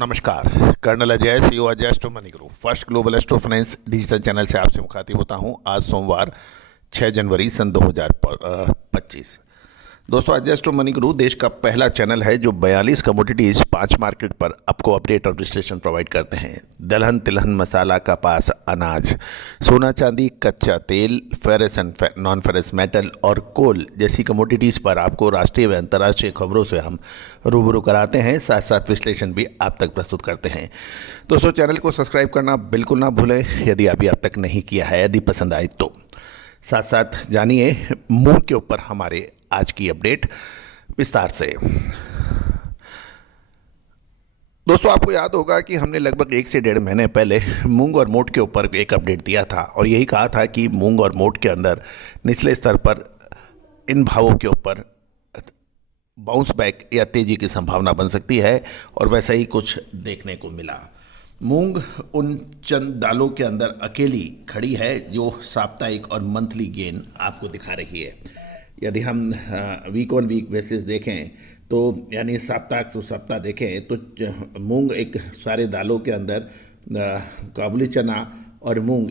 नमस्कार। Colonel Ajay CEO Ajay Astro Money Group First Global Astro Finance digital channel से आपसे मुखातिब होता हूं। आज सोमवार 6 जनवरी सन 2025। दोस्तों, अजय एस्ट्रो मनी ग्रुप देश का पहला चैनल है जो 42 कमोडिटीज 5 मार्केट पर आपको अपडेट और विश्लेषण प्रोवाइड करते हैं। दलहन, तिलहन, मसाला, कपास, अनाज, सोना चांदी, कच्चा तेल, ferrous and non ferrous metal और कोल जैसी कमोडिटीज़ पर आपको राष्ट्रीय व अंतर्राष्ट्रीय खबरों से हम रूबरू कराते हैं, साथ साथ विश्लेषण भी आप तक प्रस्तुत करते हैं। दोस्तों, चैनल को सब्सक्राइब करना बिल्कुल ना भूलें यदि अभी अब तक नहीं किया है। यदि पसंद आए तो साथ साथ जानिए मूंग के ऊपर हमारे आज की अपडेट विस्तार से। दोस्तों, आपको याद होगा कि हमने लगभग 1 से 1.5 महीने पहले मूंग और मोट के ऊपर एक अपडेट दिया था और यही कहा था कि मूंग और मोट के अंदर निचले स्तर पर इन भावों के ऊपर बाउंस बैक या तेजी की संभावना बन सकती है और वैसा ही कुछ देखने को मिला। मूंग उन चंद दालों के अंदर अकेली खड़ी है जो साप्ताहिक और मंथली गेन आपको दिखा रही है। यदि हम वीक ऑन वीक बेसिस देखें तो यानी सप्ताह टू सप्ताह देखें तो मूंग एक सारे दालों के अंदर काबुली चना और मूंग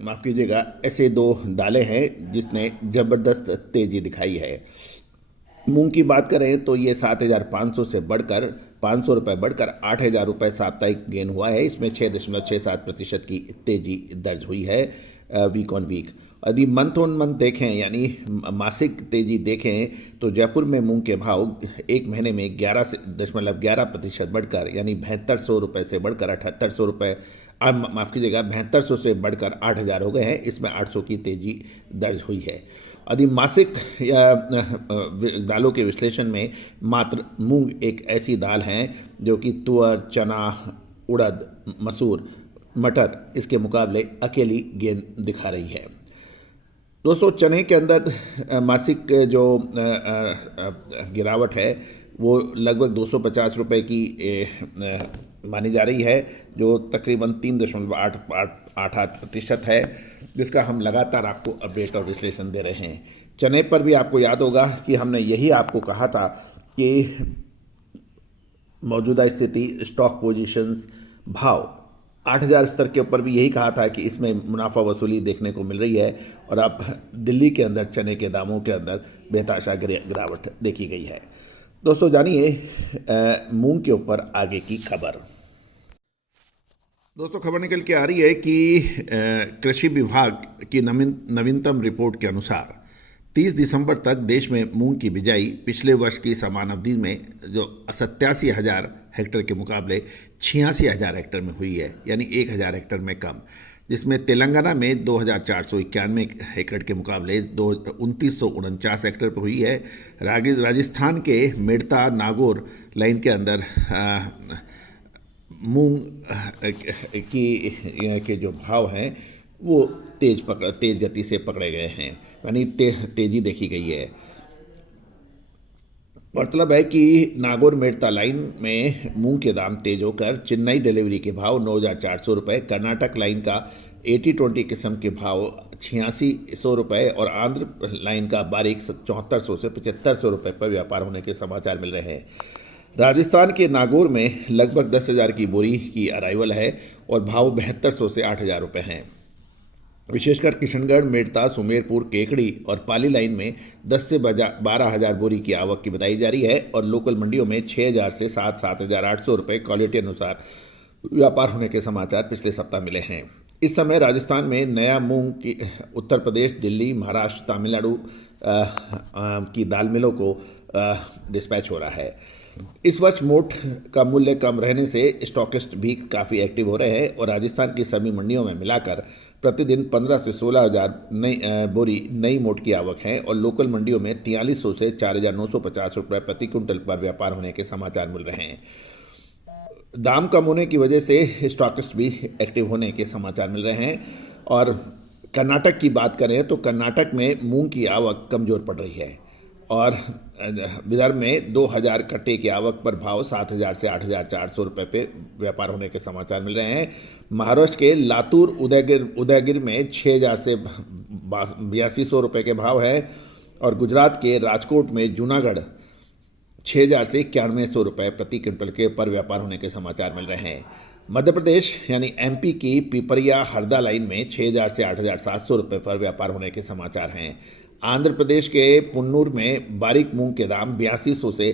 माफ़ कीजिएगा, ऐसे 2 दालें हैं जिसने ज़बरदस्त तेज़ी दिखाई है। मूंग की बात करें तो ये 7,500 से बढ़कर 500 रुपये बढ़कर 8,000 रुपये साप्ताहिक गेन हुआ है। इसमें 6.67% की तेज़ी दर्ज हुई है वीक ऑन वीक। यदि मंथ ऑन मंथ देखें यानी मासिक तेजी देखें तो जयपुर में मूंग के भाव एक महीने में 11.11% बढ़कर यानी 7200 रुपये से बढ़कर 7800 रुपये, माफ़ कीजिएगा 7200 से बढ़कर 8,000 हो गए हैं। इसमें 800 की तेजी दर्ज हुई है। यदि मासिक या दालों के विश्लेषण में मात्र मूंग एक ऐसी दाल है जो कि तुअर, चना, उड़द, मसूर, मटर इसके मुकाबले अकेली गेंद दिखा रही है। दोस्तों, चने के अंदर मासिक जो गिरावट है वो लगभग 250 रुपये की मानी जा रही है, जो तकरीबन 3.88% है, जिसका हम लगातार आपको अपडेट और विश्लेषण दे रहे हैं। चने पर भी आपको याद होगा कि हमने यही आपको कहा था कि मौजूदा स्थिति, स्टॉक पोजीशंस, भाव 8,000 स्तर के ऊपर भी यही कहा था कि इसमें मुनाफा वसूली देखने को मिल रही है और अब दिल्ली के अंदर चने के दामों के अंदर बेताशा गिरावट देखी गई है। दोस्तों, जानिए मूंग के ऊपर आगे की खबर। दोस्तों, खबर निकल के आ रही है कि कृषि विभाग की नवीनतम रिपोर्ट के अनुसार 30 दिसंबर तक देश में मूंग की बिजाई पिछले वर्ष की समान अवधि में जो 87,000 हेक्टेयर के मुकाबले 86,000 हेक्टेयर में हुई है, यानी 1,000 हेक्टेयर में कम, जिसमें तेलंगाना में 2,491 एकड़ के मुकाबले 2,949 हेक्टेयर पर हुई है। राजस्थान के मेड़ता नागौर लाइन के अंदर मूंग के जो भाव हैं वो तेज गति से पकड़े गए हैं, यानी तेजी देखी गई है। मतलब है कि नागौर मेड़ता लाइन में मूंग के दाम तेज होकर चेन्नई डिलीवरी के भाव 9,400 रुपये, कर्नाटक लाइन का 80-20 किस्म के भाव 8600 रुपये और आंध्र लाइन का बारीक 7400 से 7500 रुपये पर व्यापार होने के समाचार मिल रहे हैं। राजस्थान के नागौर में लगभग 10,000 की बोरी की अराइवल है और भाव 7200 से 8,000 रुपये हैं। विशेषकर किशनगढ़, मेड़ता, सुमेरपुर, केकड़ी और पाली लाइन में 10 से 12,000 बोरी की आवक की बताई जा रही है और लोकल मंडियों में 6,000 से 7,800 रुपये क्वालिटी अनुसार व्यापार होने के समाचार पिछले सप्ताह मिले हैं। इस समय राजस्थान में नया मूंग की उत्तर प्रदेश, दिल्ली, महाराष्ट्र, तमिलनाडु की दाल मिलों को डिस्पैच हो रहा है। इस वर्ष मोट का मूल्य कम रहने से स्टॉकिस्ट भी काफ़ी एक्टिव हो रहे हैं और राजस्थान की सभी मंडियों में मिलाकर प्रतिदिन 15 से 16,000 बोरी नई मोट की आवक है और लोकल मंडियों में 4300 से 4,950 रुपये प्रति क्विंटल पर व्यापार होने के समाचार मिल रहे हैं। दाम कम होने की वजह से स्टॉकिस्ट भी एक्टिव होने के समाचार मिल रहे हैं। और कर्नाटक की बात करें तो कर्नाटक में मूंग की आवक कमज़ोर पड़ रही है और विदर्भ में 2,000 कट्टे की आवक पर भाव 7,000 से 8,400 रुपये पे व्यापार होने के समाचार मिल रहे हैं। महाराष्ट्र के लातूर, उदयगिर में 6,000 से 8,200 रुपये के भाव है और गुजरात के राजकोट में, जूनागढ़ 6,000 से 9100 रुपये प्रति क्विंटल के पर व्यापार होने के समाचार मिल रहे हैं। मध्य प्रदेश यानी एमपी की पिपरिया हरदा लाइन में 6,000 से 8,700 रुपये पर व्यापार होने के समाचार हैं। आंध्र प्रदेश के पुन्नूर में बारीक मूंग के दाम 8200 से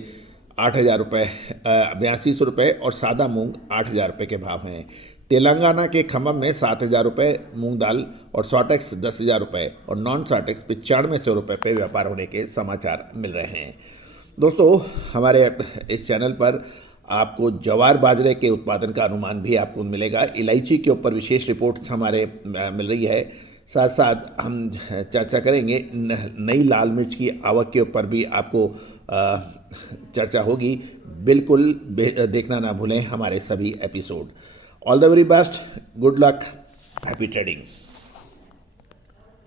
8,000 रुपये 8200 रुपये और सादा मूंग 8,000 रुपये के भाव हैं। तेलंगाना के खम्मम में 7,000 रुपये मूंग दाल और सॉटेक्स 10,000 रुपये और नॉन सॉटेक्स 9500 रुपये पे व्यापार होने के समाचार मिल रहे हैं। दोस्तों, हमारे इस चैनल पर आपको ज्वार बाजरे के उत्पादन का अनुमान भी आपको मिलेगा। इलायची के ऊपर विशेष रिपोर्ट हमारे मिल रही है। साथ साथ हम चर्चा करेंगे नई लाल मिर्च की आवक के ऊपर भी आपको चर्चा होगी। बिल्कुल देखना ना भूलें हमारे सभी episode. All the very best, good luck, happy trading.